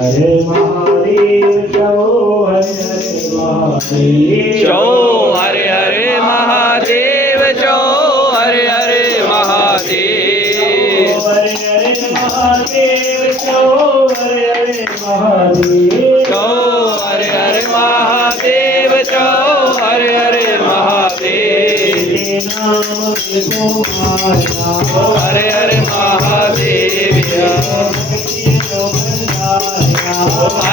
हरे महादेव चो हरे हरे महादेव चो हरे हरे महादेव चो हरे हरे महादेव हरे हरे महादेव चो हरे हरे महादेव चो हरे हरे महादेव चो हरे हरे महादेव नाम कुमारा हरे हरे महादेव भक्ति तो भंडारा